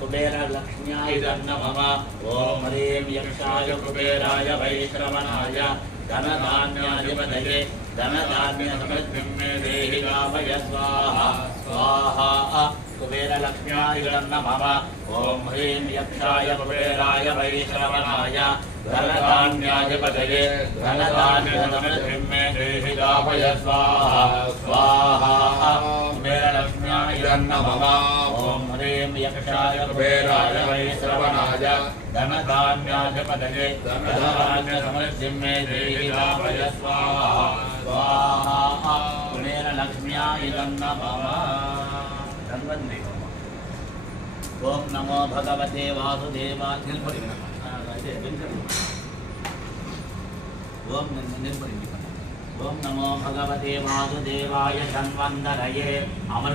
कुबेर लक्ष्म्याय नमः। ओम ह्रीं यक्षाय कुबेराय वैश्रवणाय धनधान्याधिपतये धनधान्यसमृद्धिं मे देहि कामय स्वाहा स्वाहा। कुबेर लक्ष्म्याय नमः। ओम ह्रीं यक्षाय कुबेराय वैश्रवणाय धनधान्याधिपतये धनधान्यसमृद्धिं मे देहि कामय स्वाहा स्वाहा। कुबेर लक्ष्म्याय नमः। ओम ह्रीं यक्षाय कुबेराय वैश्रवणाय धनधान्याधिपतये धनधान्यसमृद्धिं मे देहि कामय स्वाहा स्वाहा। कुबेर लक्ष्म्याय नमः। ओम नमो भगवते वासुदेवाय। ओम नमो भगवते वासुदेवाय धन्वन्तरये अमृत